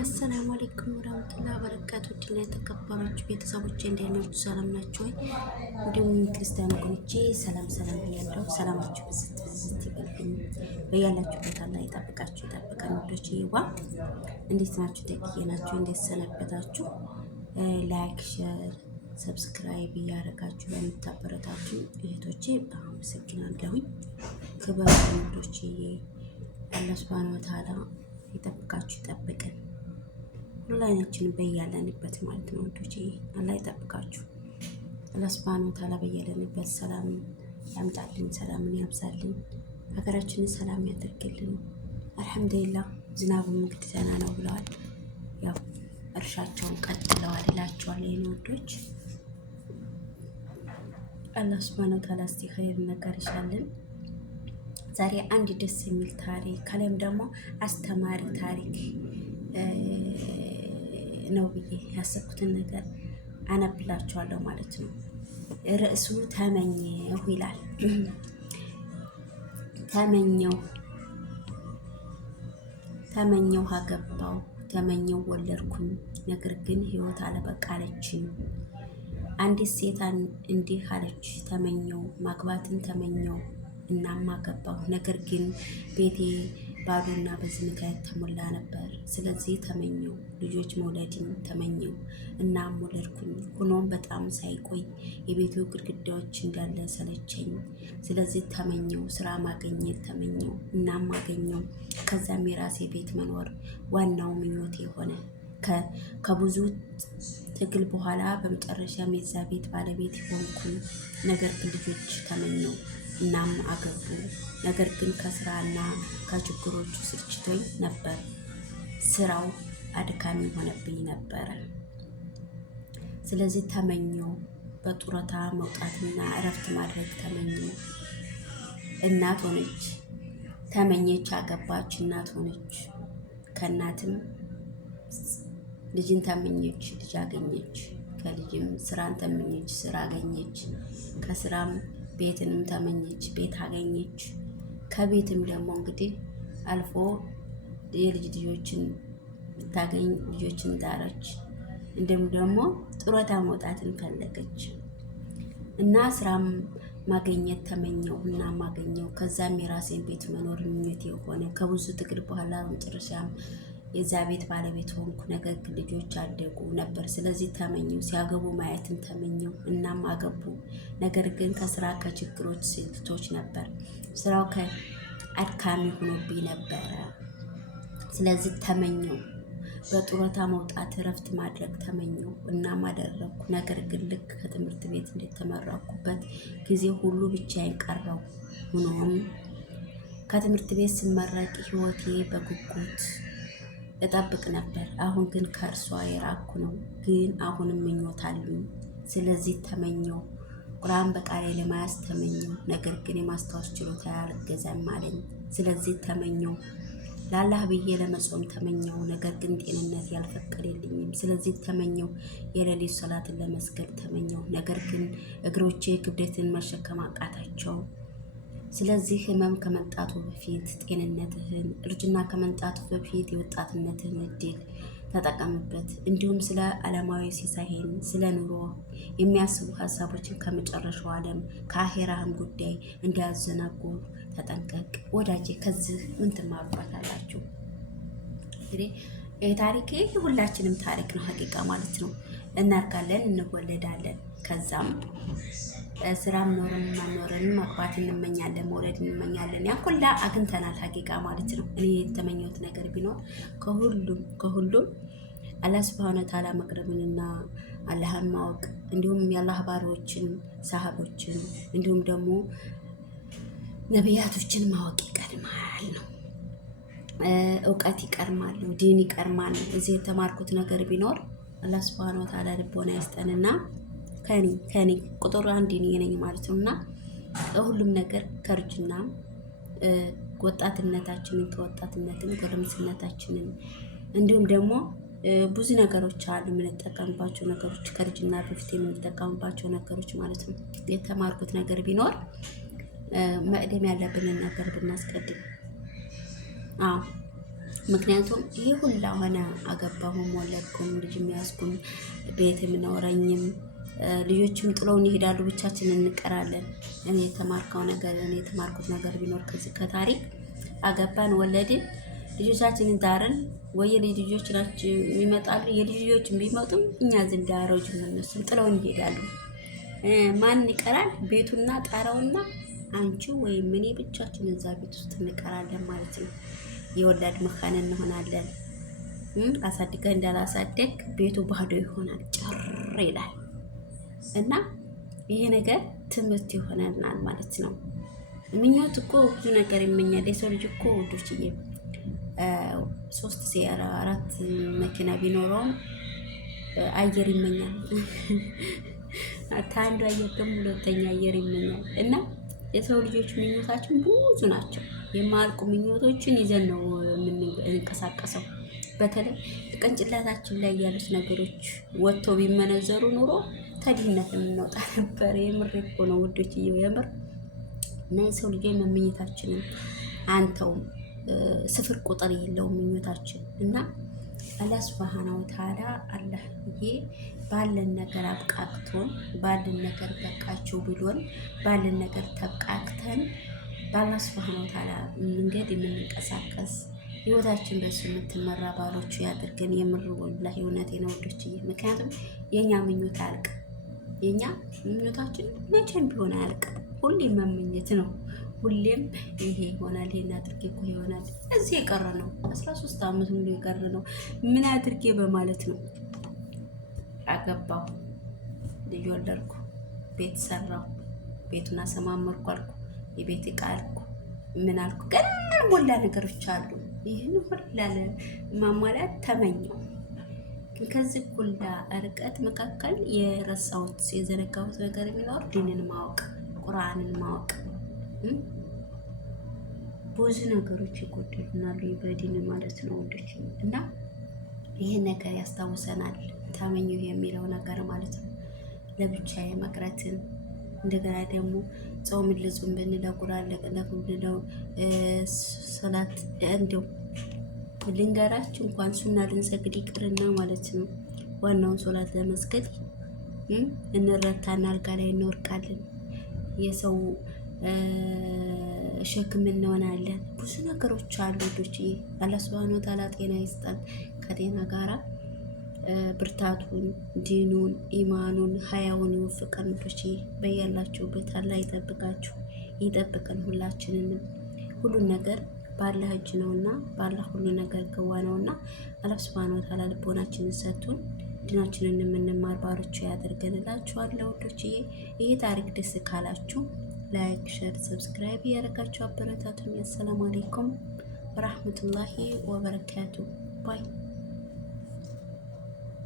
አሰላሙ አለይኩም ወራህመቱላሂ ወበረካቱ። ድና የተከበራችሁ ቤተሰቦቼ እንዴት ናችሁ? ሰላም ናችሁ ወይ? እንዲሁም ክርስቲያን ወገኖቼ ሰላም ብያለሁ። ሰላማችሁ ብዝት ይበልኝ። በያላችሁበት አላህ ይጠብቃችሁ ይጠብቀን። ወዶች ይዋ እንዴት ናችሁ? ደህና ናችሁ? እንዴት ሰነበታችሁ? ላይክ፣ ሼር፣ ሰብስክራይብ እያደረጋችሁ ለምታበረታችሁ እህቶቼ አመሰግናለሁኝ። ክብር ወዶች አላህ ሱብሃነሁ ወተዓላ ይጠብቃችሁ ይጠብቀን። ሁላችንም በያለንበት ማለት ነው ወዶቼ አላህ ይጠብቃችሁ። አላህ ሱብሃነሁ ወተዓላ በያለንበት ሰላም ያምጣልን፣ ሰላምን ያብዛልን፣ ሀገራችንን ሰላም ያደርግልን። አልሐምዱሊላህ ዝናቡም እንግዲህ ደህና ነው ብለዋል። ያው እርሻቸውን ቀጥለዋል እላቸዋለሁ የኔ ወዶች። አላህ ሱብሃነሁ ወተዓላ እስቲ ኸይር ነገር ይሻልን። ዛሬ አንድ ደስ የሚል ታሪክ ከላይም ደግሞ አስተማሪ ታሪክ ነው ብዬ ያሰብኩትን ነገር አነብላችኋለሁ ማለት ነው። ርዕሱ ተመኘሁ ይላል። ተመኘሁ አገባው፣ ተመኘሁ ወለድኩኝ፣ ነገር ግን ህይወት አለበቃለችኝ። አንዲት ሴት እንዲህ አለች፣ ተመኘሁ ማግባትን ተመኘሁ እናም አገባሁ፣ ነገር ግን ቤቴ ባዶና በዝምታ የተሞላ ነበር። ስለዚህ ተመኘሁ ልጆች መውለድን ተመኘሁ እናም ወለድኩኝ። ሆኖም በጣም ሳይቆይ የቤቱ ግድግዳዎች እንዳለ ሰለቸኝ። ስለዚህ ተመኘሁ ስራ ማግኘት ተመኘሁ እናም አገኘሁ። ከዛም የራሴ ቤት መኖር ዋናው ምኞቴ ሆነ። ከብዙ ትግል በኋላ በመጨረሻም የዛ ቤት ባለቤት ሆንኩኝ። ነገር ግን ልጆች ተመኘሁ እናም አገቡ። ነገር ግን ከስራና ከችግሮቹ ስልችቶኝ ነበር። ስራው አድካሚ ሆነብኝ ነበረ። ስለዚህ ተመኘሁ በጡረታ መውጣትና እረፍት ማድረግ ተመኘሁ። እናት ሆነች፣ ተመኘች፣ አገባች፣ እናት ሆነች። ከእናትም ልጅን ተመኘች፣ ልጅ አገኘች። ከልጅም ስራን ተመኘች፣ ስራ አገኘች። ከስራም ቤትንም ተመኘች፣ ቤት አገኘች። ከቤትም ደግሞ እንግዲህ አልፎ ልጆችን ብታገኝ ልጆችን ዳረች። እንዲሁም ደግሞ ጡረታ መውጣትን ፈለገች እና ስራም ማገኘት ተመኘው እና ማገኘው። ከዛም የራሴን ቤት መኖር ምኞቴ የሆነ ከብዙ ትግል በኋላ መጨረሻም የዛ ቤት ባለቤት ሆንኩ። ነገር ግን ልጆች አደጉ ነበር። ስለዚህ ተመኘው ሲያገቡ ማየትን ተመኘው እናም አገቡ። ነገር ግን ከስራ ከችግሮች ስልቶች ነበር። ስራው አድካሚ ሆኖብኝ ነበረ። ስለዚህ ተመኘው በጡረታ መውጣት እረፍት ማድረግ ተመኘው እናም አደረግኩ። ነገር ግን ልክ ከትምህርት ቤት እንደተመረኩበት ጊዜ ሁሉ ብቻዬን ቀረው። ሆኖም ከትምህርት ቤት ስመረቅ ህይወቴ በጉጉት እጠብቅ ነበር። አሁን ግን ከእርሷ የራኩ ነው። ግን አሁንም ምኞት አሉኝ። ስለዚህ ተመኘው ቁርአን በቃሌ ለማያዝ ተመኘው። ነገር ግን የማስታወስ ችሎታ አልገዛም አለኝ። ስለዚህ ተመኘው ለአላህ ብዬ ለመጾም ተመኘው። ነገር ግን ጤንነት ያልፈቀደልኝም። ስለዚህ ተመኘው የሌሊት ሰላትን ለመስገድ ተመኘው። ነገር ግን እግሮቼ ክብደትን መሸከም አቃታቸው። ስለዚህ ህመም ከመምጣቱ በፊት ጤንነትህን፣ እርጅና ከመምጣቱ በፊት የወጣትነትህን እድል ተጠቀምበት። እንዲሁም ስለ ዓለማዊ ሲሳይህን፣ ስለ ኑሮ የሚያስቡ ሀሳቦችን ከመጨረሻው ዓለም ከአሄራህም ጉዳይ እንዳያዘናጉ ተጠንቀቅ። ወዳጄ ከዚህ ምን ትማሩበታላችሁ? እንግዲህ ታሪክ ሁላችንም ታሪክ ነው ሀቂቃ ማለት ነው። እናርጋለን፣ እንወለዳለን። ከዛም ስራም ኖርም ማኖርን ማግባት እንመኛለን፣ መውለድ እንመኛለን። ያ ሁላ አግኝተናል ሀቂቃ ማለት ነው። እኔ የተመኘሁት ነገር ቢኖር ከሁሉም አላህ ሱብሃነሁ ወተዓላ መቅረብንና አላህን ማወቅ እንዲሁም የአላህ ባሪዎችን ሰሃቦችን እንዲሁም ደግሞ ነቢያቶችን ማወቅ ይቀድማል ነው። እውቀት ይቀድማል፣ ዲን ይቀድማል። እዚህ የተማርኩት ነገር ቢኖር አላህ ሱብሃነሁ ወተዓላ ልቦና ይስጠንና ከኔ ቁጥር አንድ እኔ ነኝ ማለት ነውና ሁሉም ነገር ከርጅናም ወጣትነታችንን ከወጣትነትን ጎረምስነታችንን እንዲሁም ደግሞ ብዙ ነገሮች አሉ የምንጠቀምባቸው ነገሮች ከርጅና በፊት የምንጠቀምባቸው ነገሮች ማለት ነው። የተማርኩት ነገር ቢኖር መቅደም ያለብንን ነገር ብናስቀድም ምክንያቱም ይሄ ሁላ ሆነ አገባሁም ወለድኩም ልጅም ያዝኩም ቤትም ኖረኝም ልጆችም ጥለውን ይሄዳሉ፣ ብቻችንን እንቀራለን። እኔ የተማርኩት ነገር ቢኖር ከዚህ ከታሪክ አገባን ወለድን ልጆቻችንን ዳርን ወይ የልጅ ልጆች ናቸው ይመጣሉ። የልጅ ልጆችን ቢመጡም እኛ ዘንድ አያረጁም፣ እነሱም ጥለውን ይሄዳሉ። ማን ይቀራል? ቤቱና ጣራውና አንቺ ወይም እኔ ብቻችን እዛ ቤት ውስጥ እንቀራለን ማለት ነው። የወላድ መካን እንሆናለን። አሳድገህ እንዳላሳደግ ቤቱ ባዶ ይሆናል፣ ጭር ይላል። እና ይሄ ነገር ትምህርት ይሆነናል ማለት ነው። ምኞት እኮ ብዙ ነገር ይመኛል የሰው ልጅ እኮ ውዶችዬ። 3 ሲያራ 4 መኪና ቢኖረውም አየር ይመኛል። ከአንዱ አየር ደግሞ ሁለተኛ አየር ይመኛል። እና የሰው ልጆች ምኞታችን ብዙ ናቸው። የማያልቁ ምኞቶችን ይዘን ነው የምንንቀሳቀሰው። በተለይ ቅንጭላታችን ላይ ያሉት ነገሮች ወጥተው ቢመነዘሩ ኑሮ ከድህነት የምንወጣ ነበር። የምር እኮ ነው ውዶችዬ፣ የምር እና የሰው ልጆች መመኘታችንን አንተውም ስፍር ቁጥር የለውም ምኞታችን። እና አላህ ሱብሃነሁ ወተዓላ አላህ ይሄ ባለን ነገር አብቃቅቶን ባለን ነገር በቃችሁ ብሎን ባለን ነገር ተብቃቅተን በአላህ ሱብሃነሁ ወተዓላ መንገድ የምንንቀሳቀስ ህይወታችን በሱ የምትመራ ባሎቹ ያድርገን። የምር ወላሂ እውነቴን ነው ወዶችዬ። ምክንያቱም የኛ ምኞት አያልቅ፣ የኛ ምኞታችን መቼም ቢሆን አያልቅ። ሁሌም መመኘት ነው። ሁሌም ይሄ ይሆናል፣ ይሄን አድርጌ እኮ ይሆናል። እዚህ የቀረ ነው 13 ዓመት ሙሉ የቀረ ነው። ምን አድርጌ በማለት ነው። አገባሁ፣ ልጅ ወለድኩ፣ ቤት ሰራሁ፣ ቤቱን አሰማመርኩ አልኩ፣ የቤት ዕቃ አልኩ፣ ምን አልኩ፣ ገና ሞላ ነገሮች አሉ። ይህን ሁላ ማሟላት ተመኘው። ግን ከዚህ ሁላ ርቀት መካከል የረሳሁት የዘነጋሁት ነገር ቢኖር ዲንን ማወቅ፣ ቁርአንን ማወቅ። ብዙ ነገሮች ይጎደሉናሉ በዲን ማለት ነው ወንዶች። እና ይህን ነገር ያስታውሰናል ተመኘሁ የሚለው ነገር ማለት ነው። ለብቻዬ መቅረትን እንደገና ደግሞ ጾም ልጹም ብንለው ቁርአን ብንለው ሰላት እንደው ልንገራችሁ እንኳን ሱና ልንሰግድ ይቅርና ማለት ነው። ዋናውን ሶላት ለመስገድ እንረታና አልጋ ላይ እንወርቃለን። የሰው ሸክም እንሆናለን። ብዙ ነገሮች አሉ ልጆች። አላህ ሱብሃነሁ ወተዓላ ጤና ይስጠን። ከጤና ጋራ ብርታቱን፣ ዲኑን፣ ኢማኑን፣ ሀያውን ይወፍቀን ልጆች። በያላችሁበት አላህ ይጠብቃችሁ፣ ይጠብቀን ሁላችንንም። ሁሉን ነገር ባላህ እጅ ነውና ባላህ ሁሉ ነገር ገዋ ነውና አላህ ሱብሃነሁ ወተዓላ ልቦናችንን ሰጥቶን ዲናችንን የምንማር ባሮቹ ያደርገንላችኋለሁ ውዶች። ይሄ ታሪክ ደስ ካላችሁ ላይክ፣ ሼር፣ ሰብስክራይብ ያደረጋችሁ አበረታቱኝ። አሰላሙ አለይኩም ወራህመቱላሂ ወበረካቱ ባይ